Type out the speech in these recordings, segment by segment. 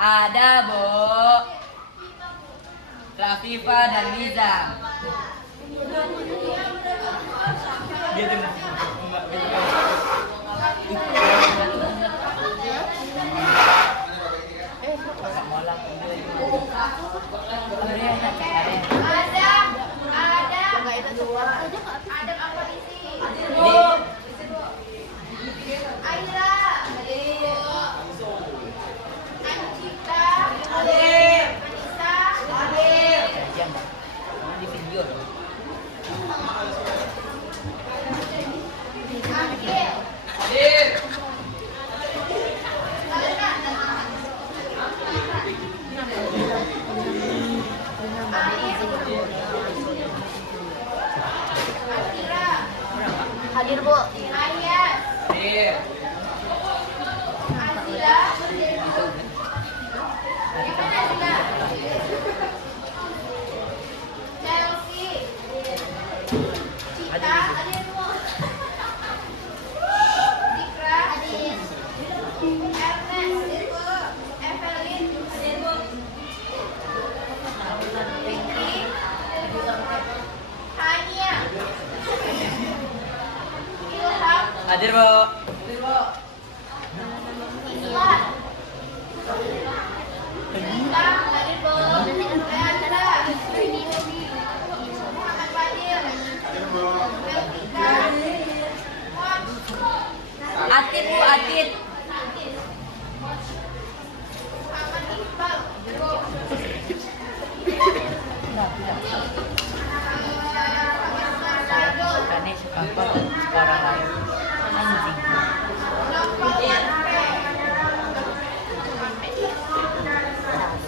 Ada Bu Rafifa dan Liza. Dia dengar. Ada apa di sini? Aira, Ancita, Anissa, Di video. Akil. Hadir Bu. Ayas. Hadir. Azila. Gimana Azila? Chelsea. Cita. Hadir Bu. Zikra. Hadir. Ernest. Evelyn. Hadir Bu. Fikri. Hania. Ilham. Hadir Bu. Islah. Rita, hadir Bu. Leandra. Muhammad Fadil. Meltika. Mot. Atit Bu, Atit. Muhammad Iqbal. Bu. Muhammad Saidul. Karena suka sekarang lain. Anjing. Novel Yanpe.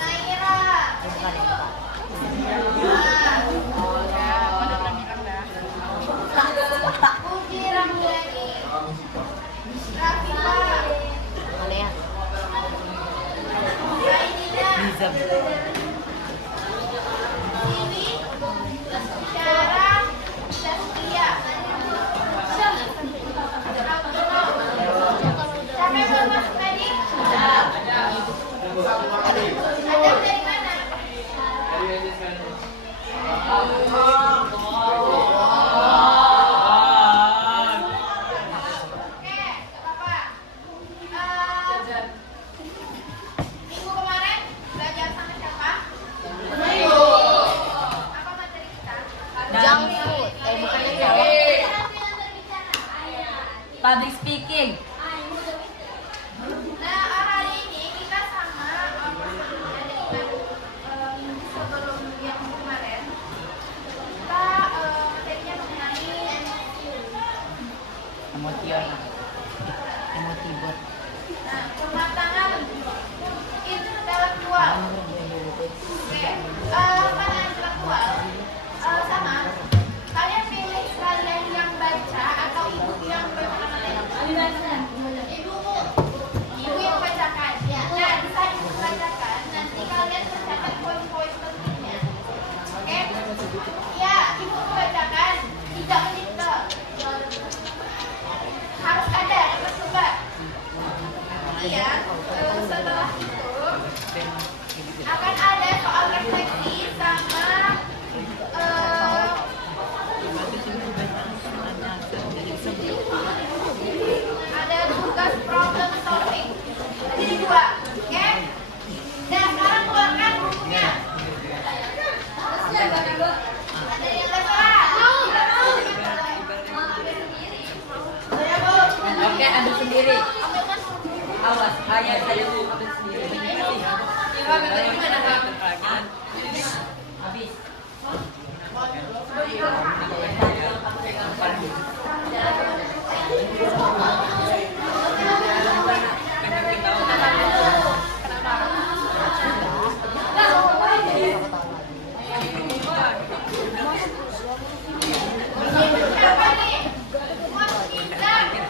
Naira. Puji Ramdhani. Rafika. Boleh ya? Aidina. Liza. Siwi. Syara. Saskia. Sampai belum masuk tadi? Adam dari mana? Oke, apa? Minggu kemarin belajar sama siapa? Apa materi kita? Junk food. Bukannya salah. Public speaking. Nah, hari ini kita sama sebelum yang kemarin kita materinya mengenai Emotion. Emoti bot. nah, pematangan intelektual. Oke, karena intelektual sama kalian pilih sekalian yang baca atau ibu yang bacakan. Ibu yang bacakan. Nah, bisa ibu bacakan. Nanti kalian mencatat poin-poin pentingnya. Oke? Ya, ibu bacakan 3 menit ke. Harus ada dapat coba. Kemudian setelah itu akan ada soal refleksi sama ada tugas problem solving. Jadi 2, oke? Nah, sekarang keluarkan bukunya. Ada yang lepas. Oke, ambil sendiri. Ambil kan Awas, ayah saya mau ambil sendiri. Gimana Kak? Habis. siapa nih?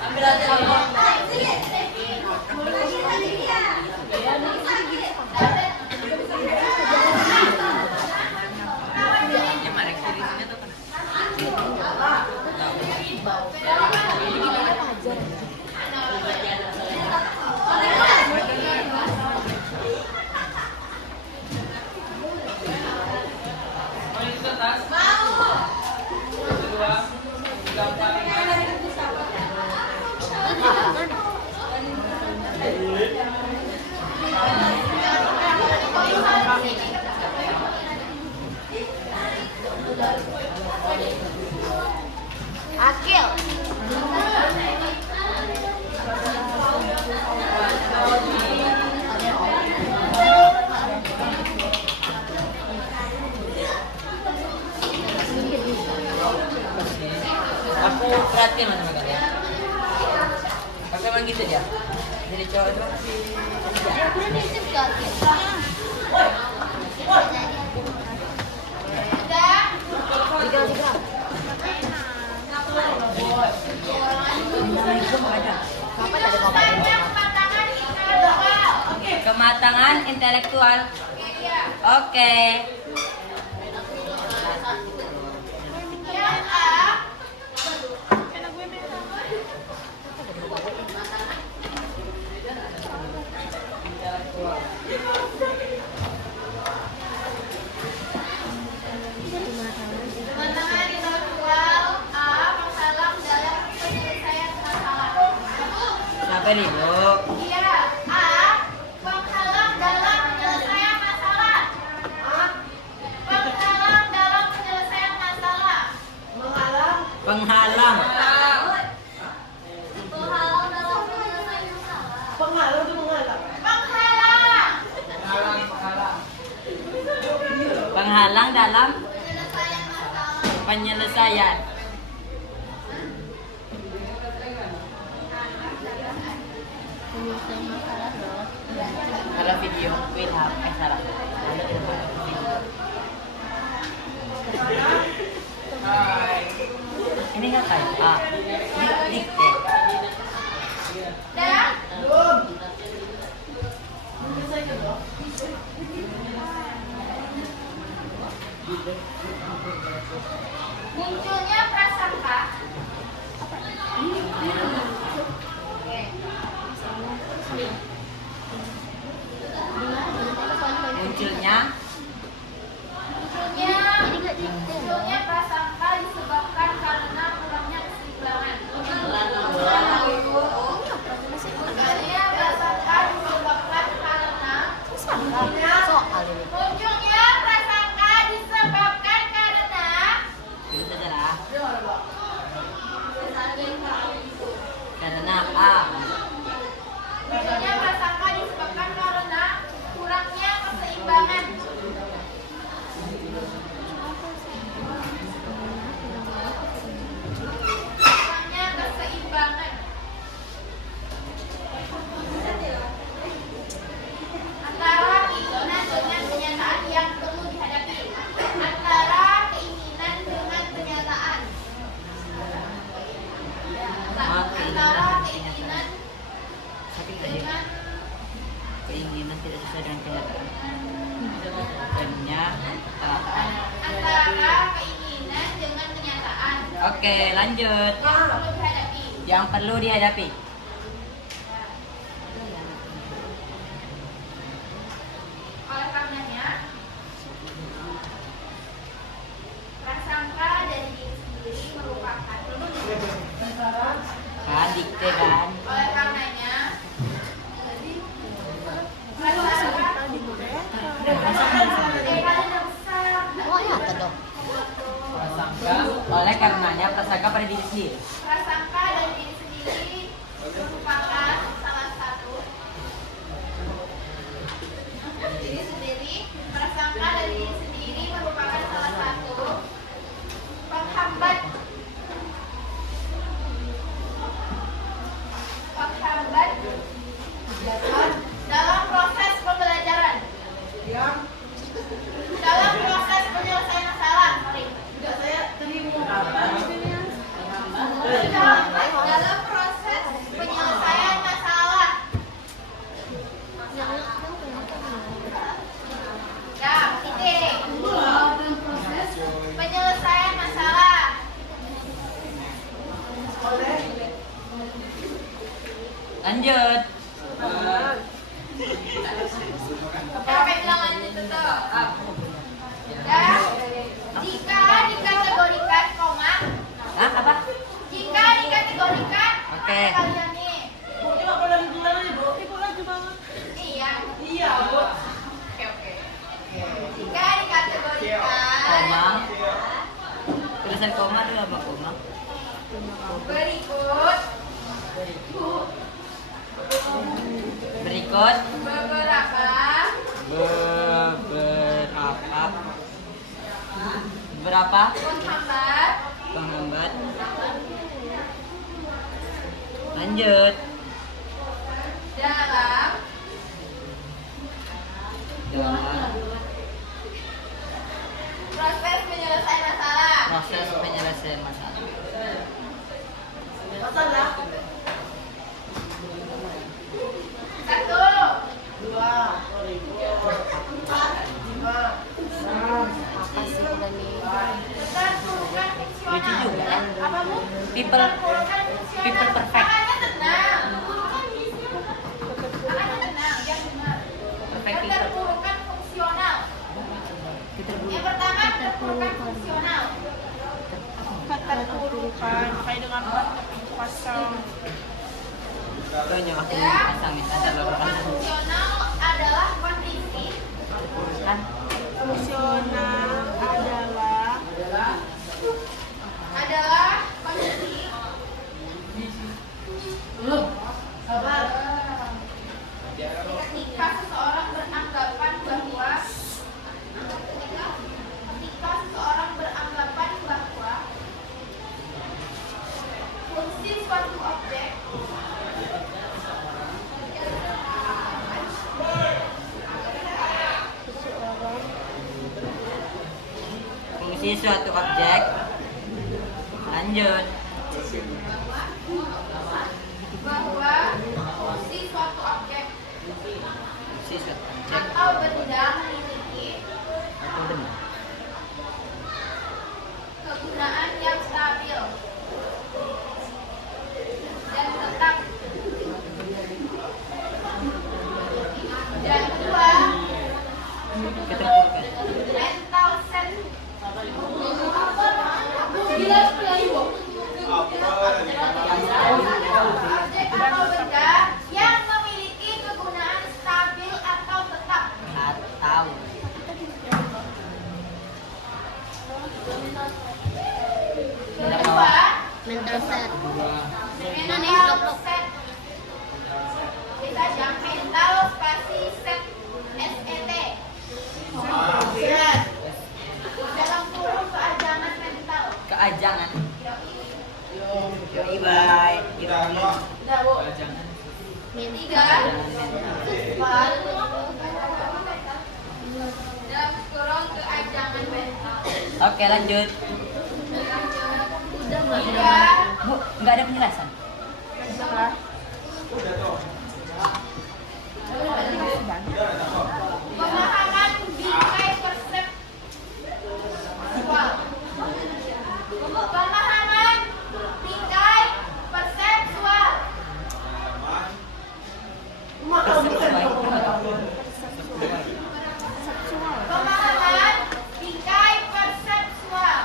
Ambil aja. Ini ajar. Kematangan intelektual. Oke. Yang A. Kematangan intelektual A. Penghalang dalam penyelesaian masalah. Siapa nih, Bu? Iya, A. Penghalang dalam penyelesaian masalah. Penghalang dalam penyelesaian masalah. Penghalang. Penghalang dalam penyelesaian masalah. Penghalang dalam Penyelesaian masalah. penyelesaian. Kalau video, will have. Salah. Ada di depan video. Ini nggak kayak A. Dikte. Dan munculnya prasangka. Oke. Munculnya Munculnya prasangka disebabkan karena kurangnya keseimbangan. Munculnya prasangka disebabkan karena Soal ini. Munculnya prasangka disebabkan karena itu saja lah. Karena A. Munculnya prasangka disebabkan karena kurangnya keseimbangan. Kurangnya keseimbangan antara keinginan dengan kenyataan yang perlu dihadapi. Antara keinginan dengan kenyataan. Antara keinginan Sakit tadi. dengan Keinginan tidak sesuai dengan kenyataan. Kenyataan. antara keinginan dengan kenyataan Oke, lanjut. yang perlu dihadapi. Yang perlu dihadapi. Oleh karenanya, prasangka dari diri sendiri merupakan. Kan dikte kan. Oleh karenanya, prasangka Oh ya, dong. Prasangka. Oleh karenanya prasangka pada diri sendiri. prasangka dari diri sendiri merupakan salah satu diri sendiri. Prasangka dari diri sendiri merupakan salah satu penghambat dalam proses pembelajaran. Dalam proses penyelesaian masalah. Sorry. Dalam proses penyelesaian masalah. Ya, titik. Penyelesaian masalah. Lanjut. Sampai bilang lanjut tuh. Dan jika dikategorikan koma, Hah, apa? jika dikategorikan Oke. kalian nih. Iya. Oke. Jika dikategorikan Koma. Tulisan koma itu apa koma? berikut Berikut beberapa beberapa penghambat penghambat. Lanjut. dalam Proses penyelesaian masalah. Proses penyelesaian masalah. Satu, Apa sih udah nih? terturukan fungsional. Lucu juga. Apa Bu? People Terturukan fungsional. people perfect. Makanya tenang. Makanya tenang, yang benar. Perfect people. Keterpurukan fungsional. Yang pertama, keterpurukan fungsional. Keterpurukan kayak dengan pasang Kau nyawa aku Ya, pasang nih, asal keterpurukan fungsional adalah kondisi kan? fungsional adalah kondisi ketika seseorang beranggapan bahwa fungsi suatu objek Fungsi suatu objek. Lanjut. bahwa fungsi suatu objek Fungsi suatu objek atau benda memiliki atau benda. kegunaan yang stabil dan tetap. Dan dua, Keterpurukan. mental sense. Objek atau benda yang memiliki kegunaan stabil atau tetap. Atau Kedua, Mental set. mental set. Bisa aja mental spasi set SET. Set. Dalam kurung keajangan mental. keajangan. Yoi bye. Tiga, dalam kurung keajangan mental. Oke lanjut. Tiga, Bu, nggak ada penjelasan. pemahaman bingkai perseptual. Pemahaman bingkai perseptual. Pemahaman bingkai perseptual.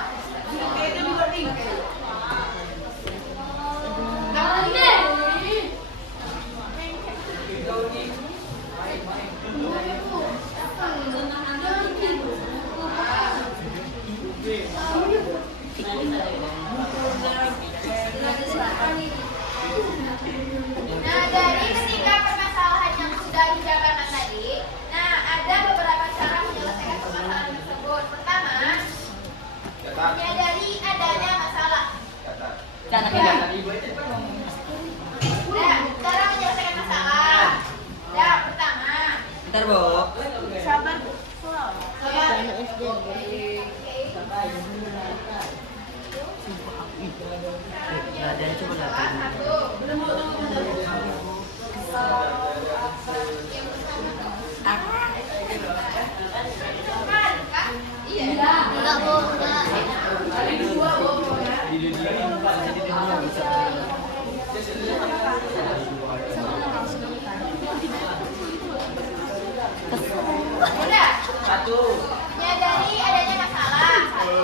Nah, dari ketiga permasalahan yang sudah dijabarkan tadi, nah ada beberapa cara menyelesaikan permasalahan tersebut. Pertama, menyadari adanya masalah. Jangan Ya. Nah, cara menyelesaikan masalah. Ya, pertama. Bentar bu. sabar Jangan SD. Nggak ada coba lah. Enggak, Bu. Enggak. Udah. Menyadari adanya masalah. Satu.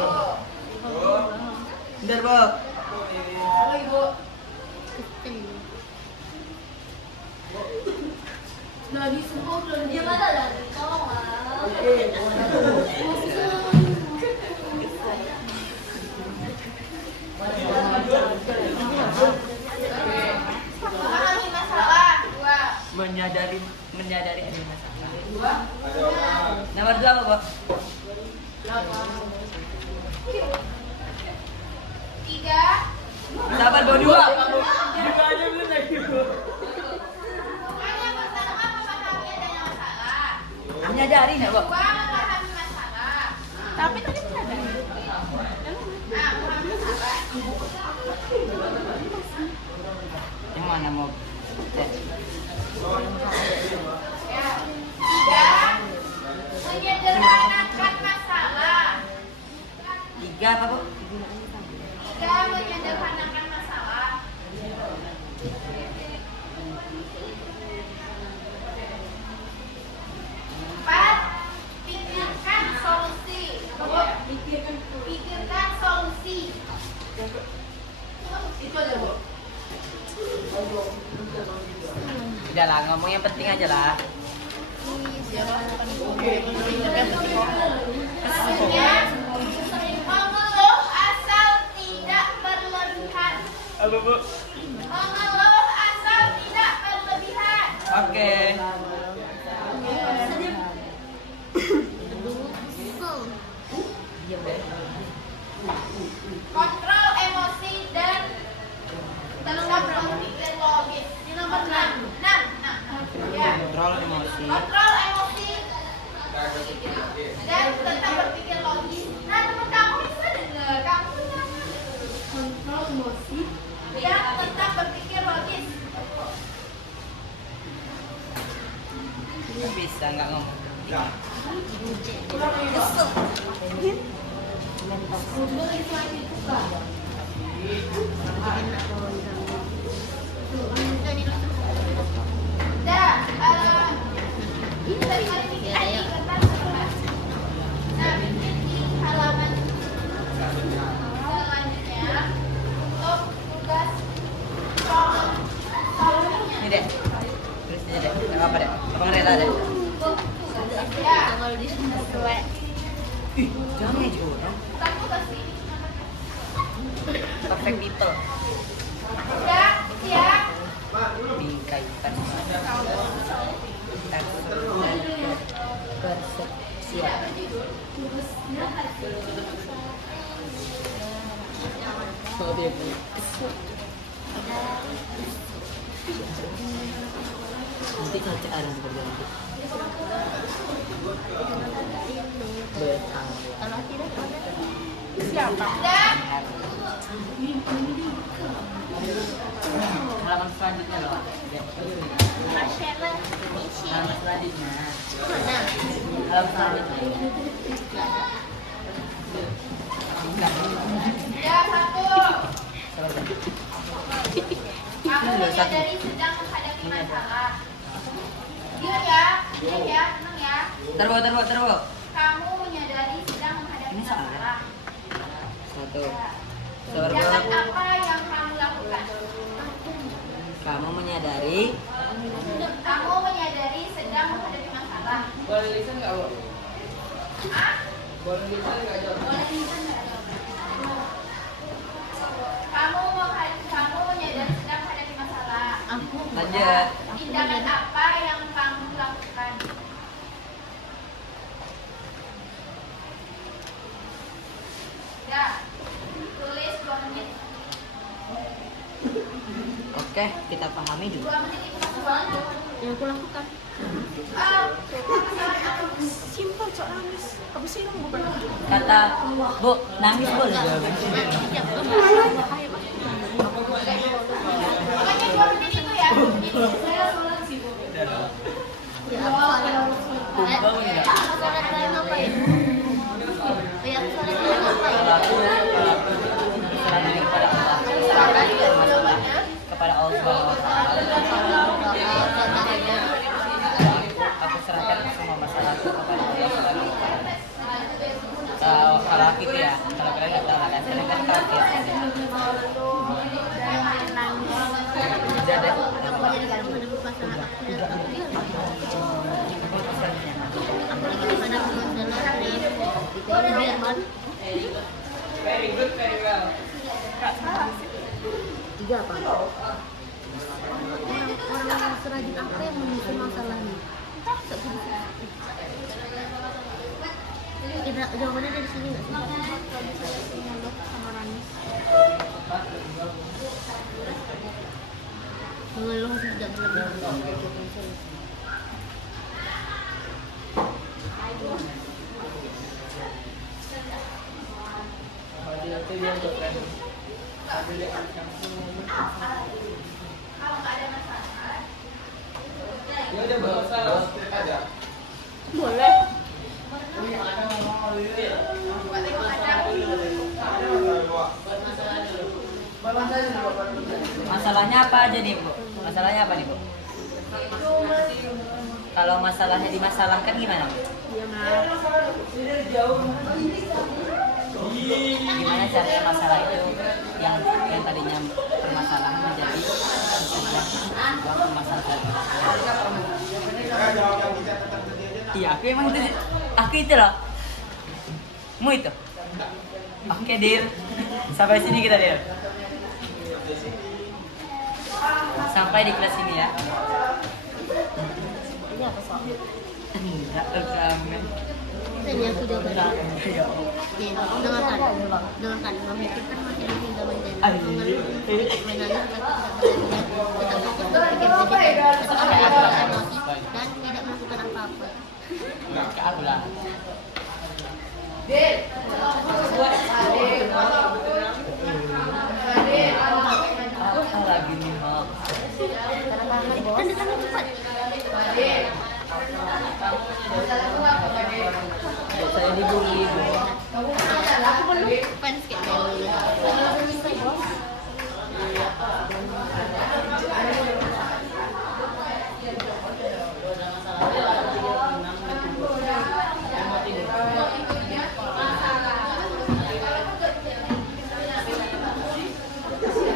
Bentar bu. Nah, di semua belum dia mana lah. Tolong lah. Memahami masalah. Dua. Menyadari ada masalah. Nomor 2 apa bu? Tiga. Sabar bu 2. Pokoknya yang pertama memahami adanya masalah. Menyadari nggak, Bu? Dua, memahami masalah. Tapi tadi kan ada. Memahami masalah. Yang mana mau? Ya. Tiga, menyederhanakan masalah. 3 apa, Bu? Tiga, menyederhanakan masalah. Empat, pikirkan solusi. Pikirkan solusi. Itu aja, Bu. Udah lah, ngomong yang penting aja lah. Maksudnya, mengeluh asal tidak berlebihan. Apa, Bu? Mengeluh asal tidak berlebihan. Oke. Diam deh. Kontrol emosi dan tetap berpikir logis. Ini nomor 6. 6. Ya. Kontrol emosi. Kontrol emosi dan tetap berpikir logis. Nah, teman kamu bisa dengar. Kamu punya apa? Kontrol emosi dan tetap berpikir logis. Bisa nggak ngomong? Dah, dari kali ini aja kertas sama. Nah, bikin di halaman selanjutnya untuk tugas solusinya. Ini deh. Tulis aja deh. Nggak apa-apa deh. Abang rela deh. Ya, Kalau di sesuai. Ih, jangan aja orang. kamu kasih. Perfect people. Udah, siap. Bingkai persepsi. Oh, dia punya. Nanti kaca orang berganti. Kalau tidak Siapa? Udah, Halaman selanjutnya loh. Ya. Halaman selanjutnya. mana? Halaman selanjutnya. udah satu. Selesai. Kamu menyadari sedang menghadapi masalah. Diam ya, tenang ya. Terus. Kamu menyadari sedang menghadapi Ini soal ya? masalah. 1. Tindakan apa yang kamu lakukan? Kamu menyadari Kamu menyadari sedang menghadapi masalah. boleh lisan nggak, Bu? Hah? Boleh lisan nggak, Jo? Boleh lisan nggak, Dok? Kamu menyadari sedang menghadapi masalah. Aku Lanjut. Tindakan apa yang kamu lakukan? Udah. Tulis 2 menit. Oke, kita pahami dulu. 2 menit itu masuk banget. yang aku lakukan. Masalah apa? Simpel, Cok, nangis. Apa sih yang bukan? Kata Bu, nangis boleh jawaban. Pokoknya 2 menit itu ya. Ya, aku sholat kalian ngapain? Ya, aku sholat kalian ngapain? Kepada Allah Subhanahu wa Ta'ala. Aku serahkan semua masalahku kepada Allah Subhanahu wa Ta'ala. Kalau aku itu ya, kalau kalian nggak tahu kan, kalian kan tahu ya. Udah deh. Aku jadi gak menghadapi masalah aku ya. Aku lagi menghadapi masalah nih. Biar kan? Very good, very well. Tiga apa? Orang serajin apa yang menyusun masalahnya? Kira jawabannya dari sini nggak sih? Mengeluh tidak berlebihan. Kalau nggak ada masalah, Boleh. coba tengok ada. Masalahnya apa aja nih Bu? Masalahnya apa nih Bu? Kalau masalahnya dimasalahkan gimana Bu? Iya, Mas. Gimana caranya masalah itu yang tadinya permasalahan menjadi sebuah permasalahan? Iya, aku itu loh. Mu itu. Oke, Dir. Sampai sini kita, Dir. Sampai di kelas ini ya. Ini apa soal? Enggak, rekaman. Ini aku udah berat. Oke, dengarkan. Memikirkan masa depan hingga menjadi mengeluh, menangis, tetap fokus berpikir positif, tetap mengelola emosi, dan tidak melakukan apa-apa. Ke aku lah. Apa lagi nih, Mak? Tanda tangan cepat. Saya dibully, Bu. Aku belum fans kayak Meli.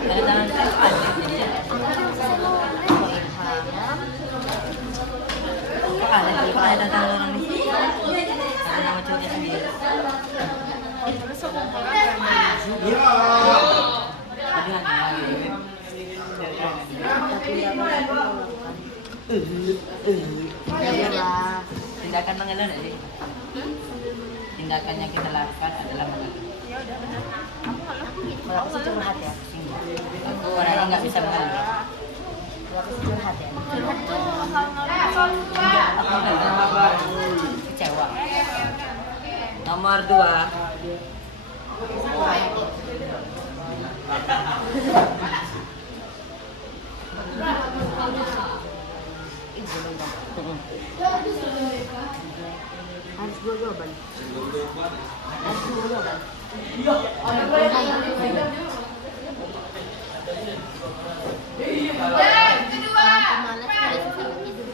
Tanda tangan saya cepat ya, jadinya. Kok ada tanda tangan orang di sini? Ada nama cowoknya sendiri. Terus aku pengajaran. Tadi nggak kenal, tindakan mengeluh nggak sih? Tindakan yang kita lakukan adalah mengeluh. Ya udah benar. Aku curhat ya. Orang nggak bisa mengeluh. Aku curhat ya. Curhat tuh hal-hal Aku nggak kecewa. Nomor 2. Harus dua jawaban. Kedua. Malas pada sesama tidur.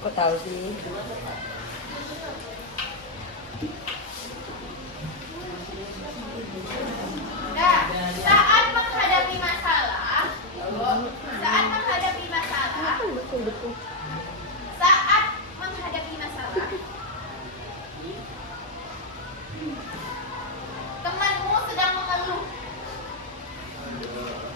Kok tahu sih? Nah, saat menghadapi masalah, saat menghadapi masalah, saat menghadapi masalah, temanmu sedang mengeluh.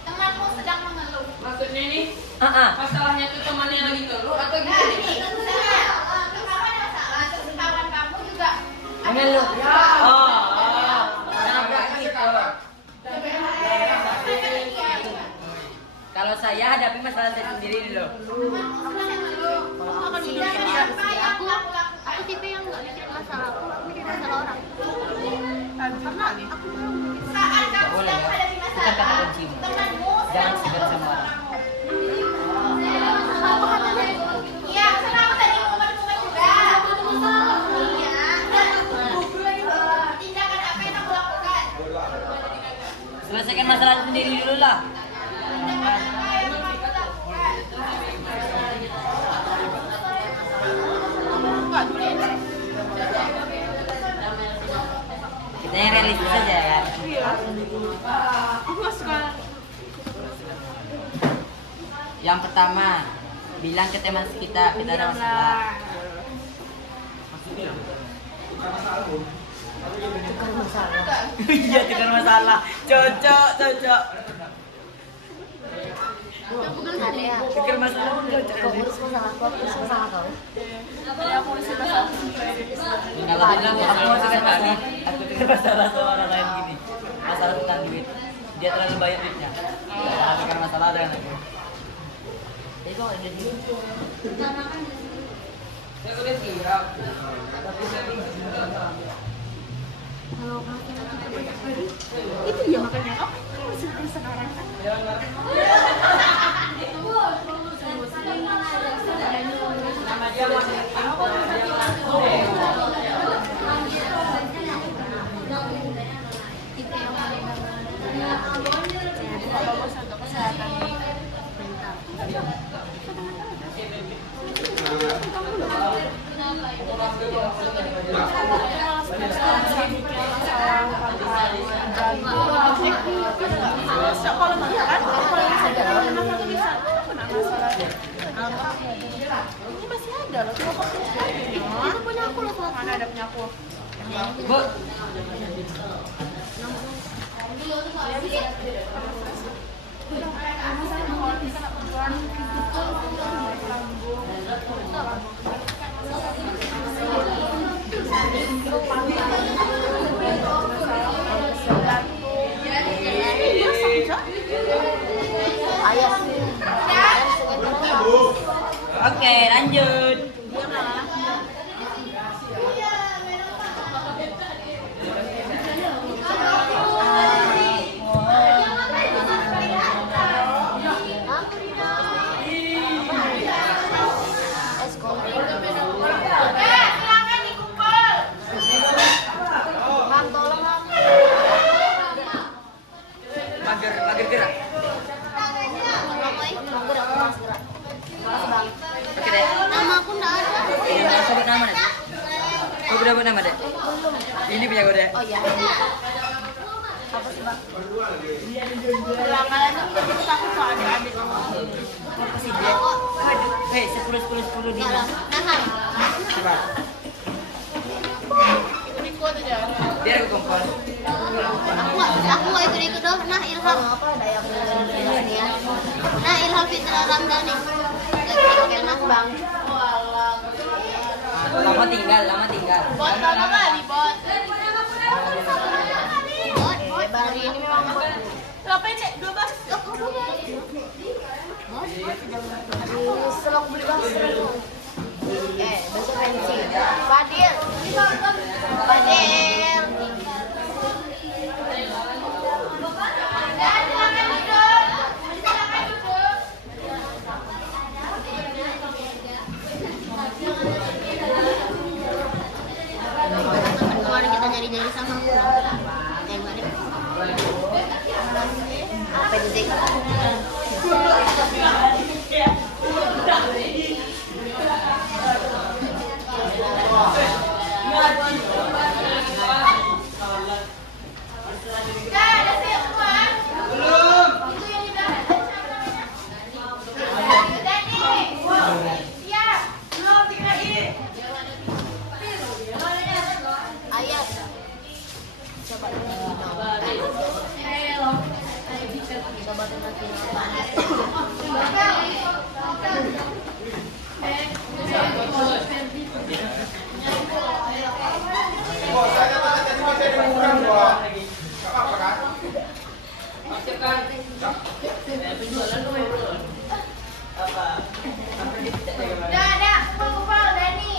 Temanmu sedang mengeluh. Maksudnya nih, Ah, masalahnya tuh temannya lagi ngeluh atau Nah, gimana? ini misalnya kamu ada masalah, terus kawan kamu juga ada mengeluh. masalah. Kenapa gitu? Kalau saya hadapi masalah saya sendiri dulu. Temanmu sedang mengeluh. Sedangkan apa yang kamu lakukan? Aku tipe yang nggak mikir masalah aku mikir masalah orang. Karena Aku belum Saat kamu Boleh sedang ya? menghadapi Itu kan kata masalah, kuncimu. temanmu Jangan sedang segan sama orang. Iya, karena aku tadi ngomong-ngomong juga. Iya. Tindakan apa yang kamu lakukan? Selesaikan masalah sendiri dulu lah. Tindakan apa yang kamu lakukan? enggak dulu ya. Kita yang realistis aja ya. Iya. Aku nggak suka. Yang pertama, bilang ke teman kita ada masalah. tukar masalah. Iya, tukar masalah. Cocok. Aku bilang tadi ya. Tukar masalah. Kau urus masalah aku urus masalah kau. Ya aku urus masalah. Kalau bilang aku mau tukar masalah, aku tukar masalah sama orang lain gini. Masalah tentang duit. Dia terlalu banyak duitnya. Aku tukar masalah dengan aku. Jadi kok ada di Ya udah siap. Kalau makin kita banyak lagi, Itu dia makanya kamu masih terus sekarang kan? tipe yang paling Nggak bagus untuk kesehatan. mental. Kalau dia kan, kalau misalnya kenapa tuh bisa? Kenapa masalah? Ini masih ada loh, coba kamu Itu punya aku loh tuh. mana ada punya aku? Bu, Ayas. oke lanjut. Es kopi. Silakan dikumpul. Bang, tolong Bang. Mager gerak. Bang, gerak, Mas, gerak. Makasih, Bang. Oke deh. Nama aku nggak ada. Iya, sebut nama deh. Kau udah sebut nama deh. Ini punya gue deh. Oh iya. Apa sih, Bang? Belakangan itu kita takut kalau adik-adik. Apa sih dia? Hei, 10 di. Enggak lah. Nahan. Coba. Ikut aja. Biar aku kompor. Aku nggak ikut dong. Nah, Ilham. Apa daya ini ya? Nah, Ilham Fitra Ramdhani. Oke, Mas, Bang. Lama tinggal. Bot lama kali, bot. Bot, barang ini memang bot. Berapa ini? 12? Loh, kok punya? Bot? Selong beli Bang. Besok pensi. Fadil. Fadil. Silakan duduk. Silakan duduk. Kemarin kita nyari-nyari sama pulang. Apa itu sih? Dah, ada siap semua? Belum. Itu yang di belakang. Dani. Siap. Belum dikirain. Ayat. Coba coba tunjukin Dah, kumpul, Dani.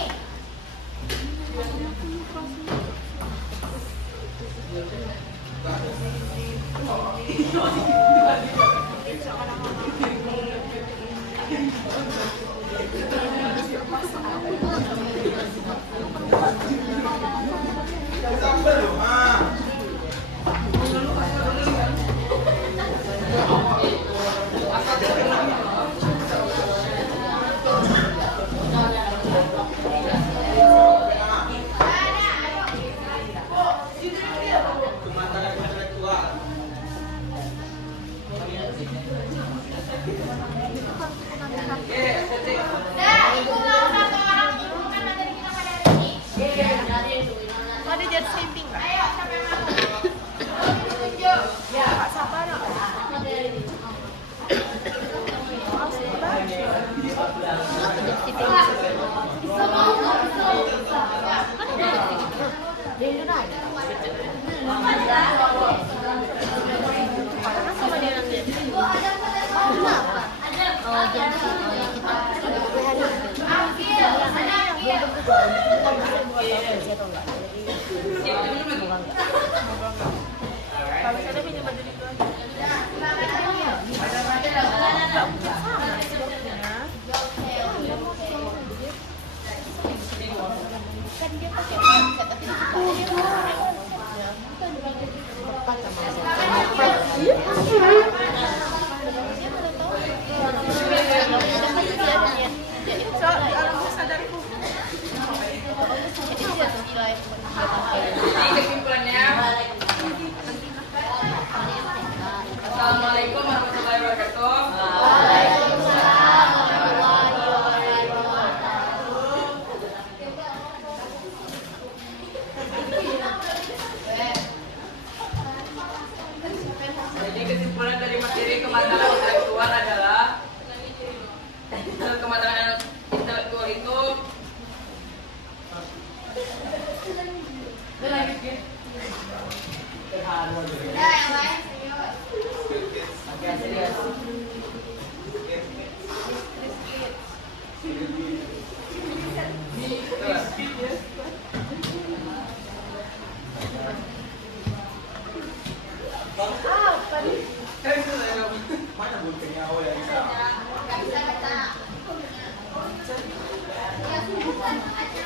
Dah, ibu mau satu orang ibu kan materi kita pada hari ini. Ada jet sweeping nggak? Ayo, sampai mana? Tunjuk. Kak Sapa ada nggak? Karena sama dia nanti. Kenapa? Oh, jadi oh ya kita Ambil, mana ambil? belum Kan dia pakai mindset, tapi dia tepat sama so, alam mo sadarku. Ini kesimpulannya. Assalamualaikum warahmatullahi wabarakatuh. Jadi kesimpulan dari materi kematangan intelektual adalah kematangan intelektual itu Nah, yang lain serius. Oke, serius. Nggak bisa baca. Ya, sudah.